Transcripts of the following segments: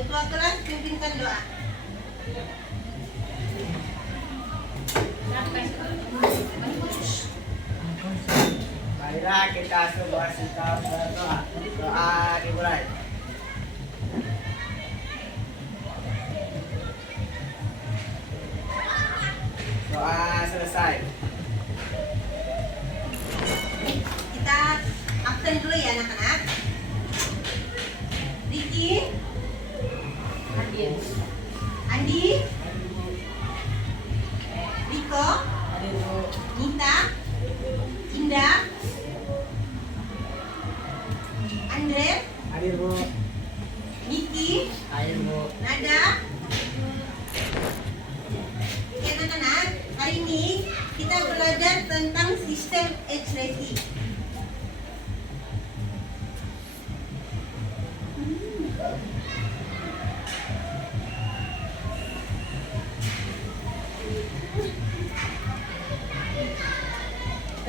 Ketua kelas pimpinkan doa. Marilah kita semua sikap berdoa. Doa dimulai. Doa selesai. Kita absen dulu ya anak-anak. Riki, Andi, Riko, Nita, Indah, Andre, Hadir Bu. Niki, Hadir Bu. Nada. Oke anak-anak, hari ini kita belajar tentang sistem ekspresi.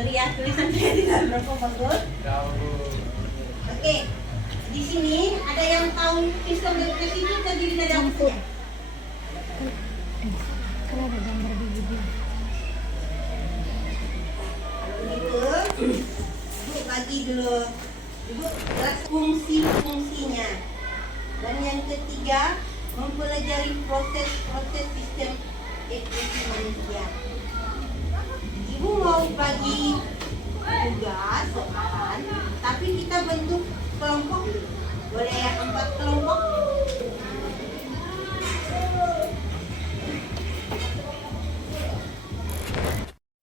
Lihat tulisan saya tidak berapa bagus. Oke, di sini ada yang tahu sistem ekspresi itu terdiri dari apa saja? Ada gambar di video. Begitu, Ibu bagi dulu. Ibu jelas fungsi-fungsinya. Dan yang ketiga, mempelajari proses-proses sistem ekspresi manusia. Ibu mau bagi tugas soalan, tapi kita bentuk kelompok. Boleh ya 4 kelompok?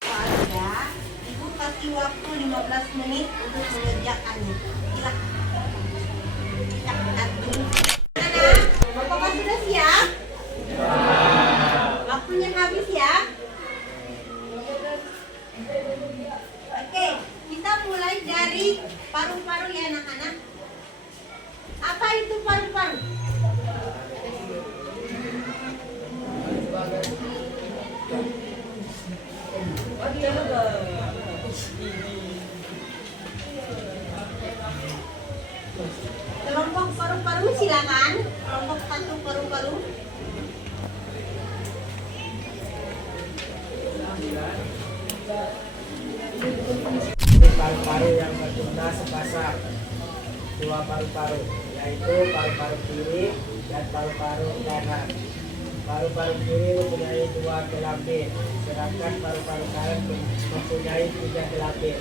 Soalnya, Ibu kasih waktu 15 menit untuk mengerjakannya. Silakan. Anak, Bapak sudah siap? Waktunya habis ya. Oke, kita mulai dari paru-paru ya anak-anak. Apa itu paru-paru? Kelompok paru-paru silakan. Kelompok 1 paru-paru. Paru-paru yang berguna sepasang. 2 paru-paru, yaitu paru-paru kiri dan paru-paru kanan. Paru-paru kiri mempunyai 2 kelapin, sedangkan paru-paru kanan mempunyai 3 kelapin.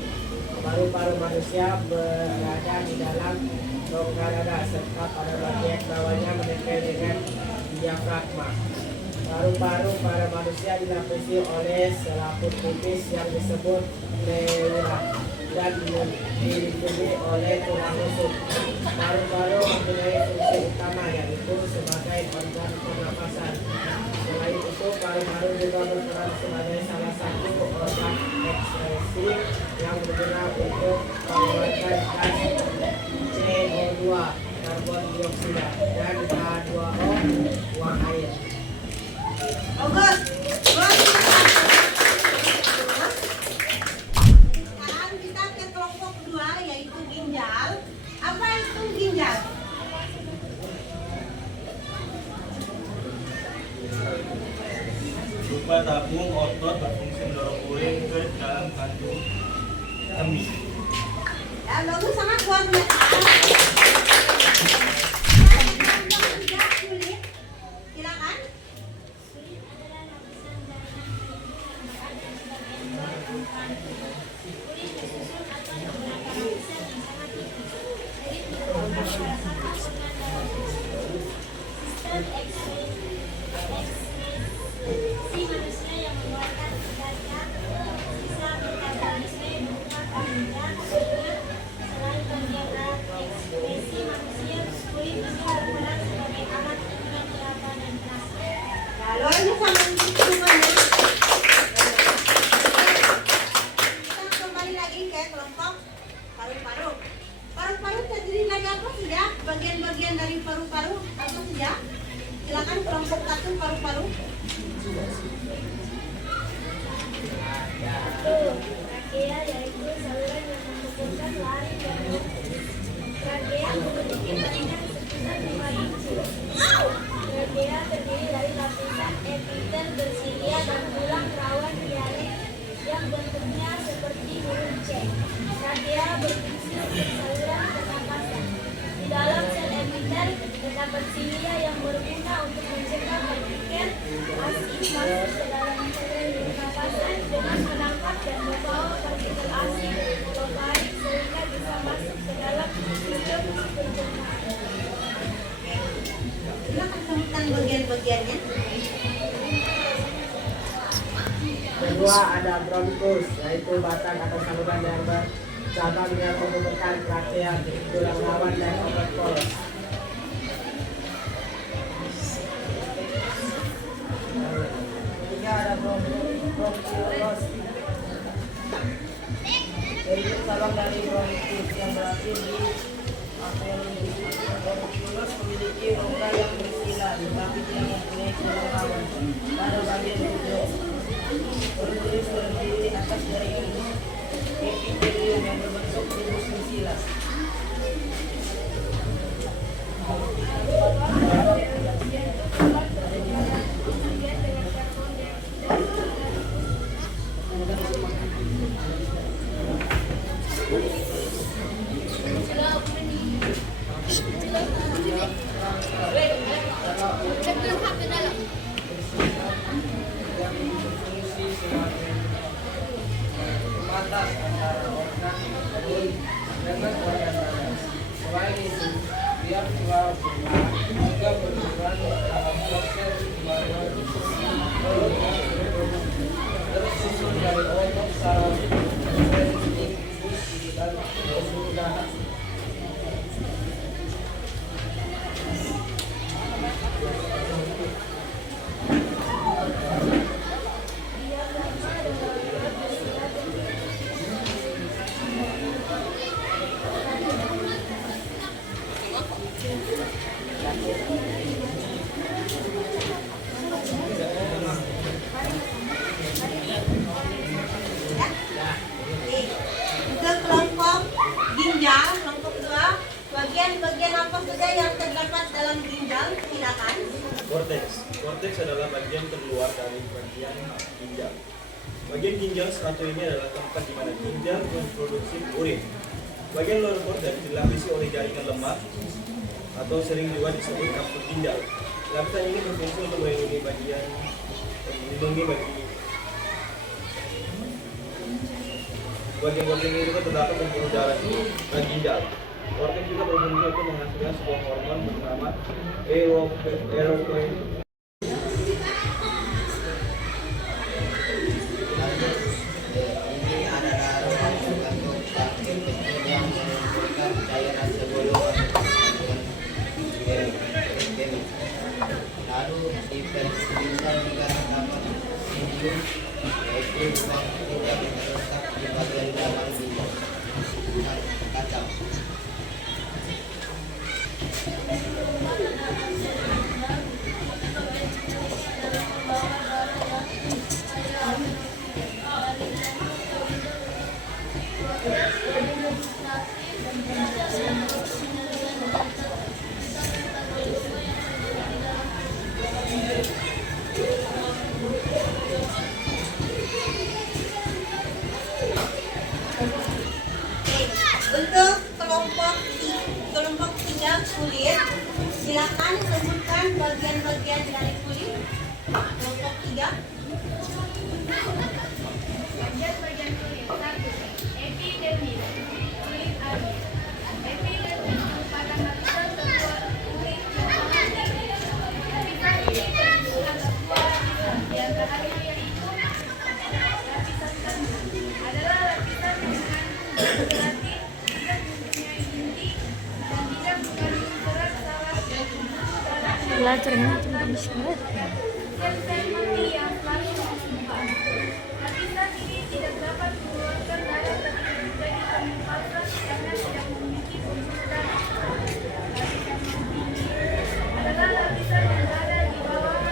Paru-paru manusia berada di dalam rongga dada serta pada bagian bawahnya menempel dengan diafragma. Paru-paru pada manusia dilapisi oleh selaput tipis yang disebut pleura dan dilindungi oleh tulang rusuk. Paru-paru mempunyai fungsi utama yaitu sebagai organ pernapasan. Selain itu, paru-paru juga berperan sebagai salah satu organ ekspresi yang berguna untuk mengeluarkan gas CO2, karbon dioksida, dan H2O, uap air. Bagus. Sekarang kita ke kelompok 2 yaitu ginjal. Apa itu ginjal? Berupa tabung otot berfungsi mendorong urin ke dalam kandung kemih. Ya, bagus sangat luar biasa. Silakan. Si manusia yang mengeluarkan zat bisa metabolisme berupa karbohidrat, sehingga selain bagian alat ekspresi manusia, kulit juga berperan sebagai alat penguat raba dan perasa. Lalu ini sama hubungannya. satu paru-paru. Trachea yaitu saluran yang menghubungkan lari dan trachea memiliki panjang sekitar 5 inci. Trachea terdiri dari lapisan epitel bersilia dan tulang rawan hialine yang bentuknya seperti huruf C. Trachea berfungsi untuk saluran pernapasan. Di dalam sel epitel terdapat silia yang berguna untuk mencegah partikel asing masuk ke dalam saluran pernapasan dengan menangkap dan membawa partikel asing baik sehingga bisa masuk ke dalam sistem pencernaan. Silakan sebutkan bagian-bagiannya. Kedua ada bronkus, yaitu batang atau saluran yang bercabang yang menghubungkan trachea, tulang rawan dan otot poros. Ketiga ada bronkiolus, yaitu cabang dari bronkus yang berakhir di alveolus. Bronkiolus memiliki rongga yang bersila, tetapi tidak mempunyai tulang rawan pada bagian ujung. Bronkiolus berdiri di atas jaringan epitelium yang berbentuk kubus bersila. Batas antara organ mulut dengan organ dada. Selain itu, dia pula juga berperan dalam proses pembayaran perut dan reproduksi, tersusun dari otot saraf, infus dan pembuluh darah. Oke. Ke kelompok ginjal, kelompok kedua, bagian-bagian apa saja yang terdapat dalam ginjal? Silakan. Korteks. Korteks adalah bagian terluar dari bagian ginjal. Bagian ginjal satu ini adalah tempat di mana ginjal memproduksi urin. Bagian luar korteks dilapisi oleh jaringan lemak atau sering juga disebut kapsul ginjal. Lapisan ini berfungsi untuk melindungi bagi bagian-bagian ini juga terdapat pembuluh darah dan ginjal. Korteks juga berfungsi untuk menghasilkan sebuah hormon bernama eropoietin. Ini adalah bentuk plastik kecil yang mengumpulkan cairan sebelum lalu di ginjal juga terdapat medium, yaitu ruang kecil yang terletak di bagian dalam ginjal kacang. Untuk kelompok tiga kulit, silakan sebutkan bagian-bagian dari kulit. Kelompok tiga. Bagian-bagian kulit. 1. Epidermis. Kulit alus. Epidermis merupakan lapisan terluar kulit yang sangat tipis. Lapisan ini terdapat dua lapisan, di antaranya yaitu lapisan satu adalah lapisan yang mengandung keratin, tidak mempunyai inti dan tidak mengandung serat saraf Belajar dengan bismillah. dan sel mati yang selalu berjumpa. Lapisan ini tidak dapat mengeluarkan darah ketika terjadi penempasan karena tidak memiliki pembuluh darah. Lapisan mati adalah lapisan yang berada di bawah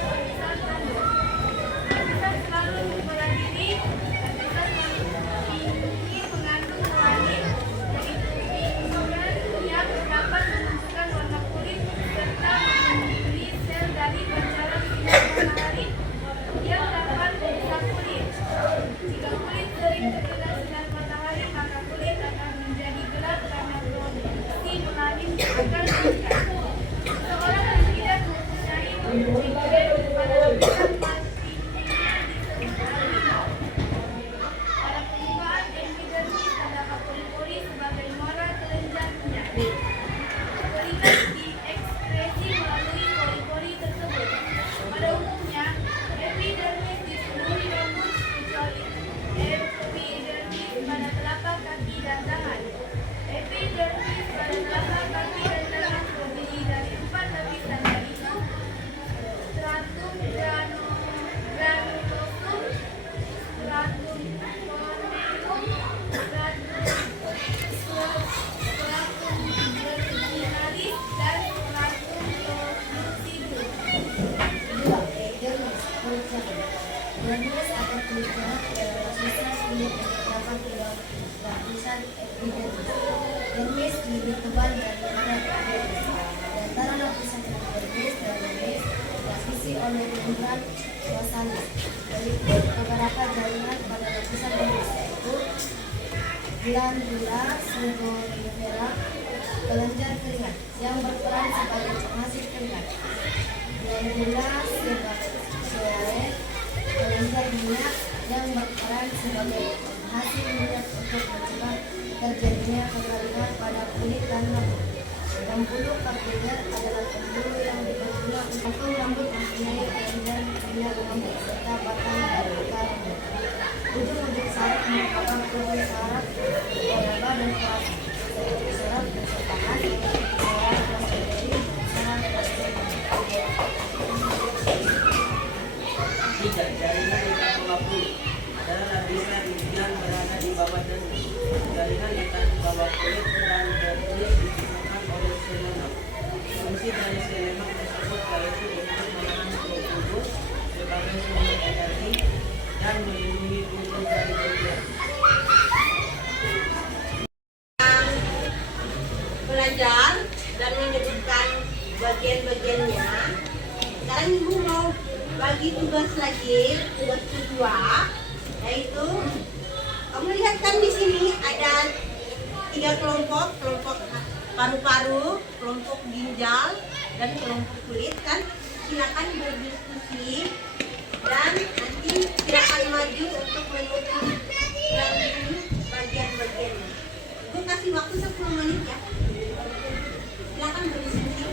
kulit yang terdapat di dalam lapisan epidermis. Dermis lebih tebal daripada epidermis. Di antara lapisan epidermis dan dermis dilapisi oleh membran basalis. Dari beberapa jaringan pada lapisan dermis yaitu glandula seborifera, kelenjar keringat yang berperan sebagai penghasil keringat. Glandula sebacea, kelenjar minyak yang berperan sebagai penghasil minyak untuk mencegah terjadinya kekeringan pada kulit dan rambut. Pembuluh kapiler adalah pembuluh yang berguna untuk rambut mempunyai kelenjar minyak rambut serta batang dan akar rambut. Ujung-ujung saraf merupakan tubuh saraf, laba dan perasan. Seperti saraf tangan, saraf bakteri, saraf bakteri. Tidak, jaringan ikan bawah adalah lapisan yang berada di bawah dermis. Jaringan ikan bawah kulit dan dermis disusunkan oleh sel lemak. Fungsi dari sel lemak tersebut yaitu untuk menahan suhu tubuh sebagai sumber energi dan melindungi tubuh dari benjolan. Belajar dan menyebutkan bagian-bagiannya. Sekarang ibu mau bagi tugas lagi, tugas kedua, yaitu kamu lihat kan di sini ada 3 kelompok, kelompok paru-paru, kelompok ginjal, dan kelompok kulit kan. Silakan berdiskusi dan nanti silakan maju untuk menutup dan bagian-bagiannya. Ibu kasih waktu 10 menit ya. Silakan berdiskusi.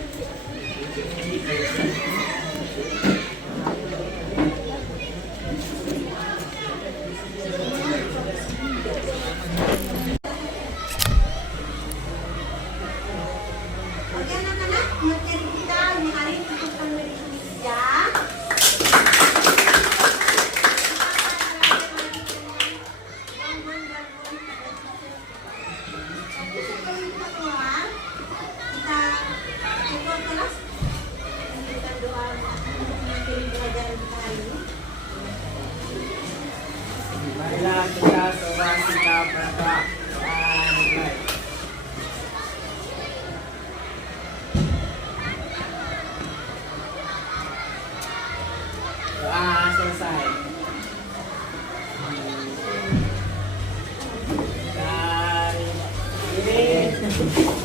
Oke anak-anak, materi kita hari ini cukup sampai di sini saja. Sebelum kita keluar, kita keluar kelas, kita doa untuk mengakhiri pelajaran kita hari ini. Marilah kita seorang kita berdoa dan mulai. Doa selesai. Dari ini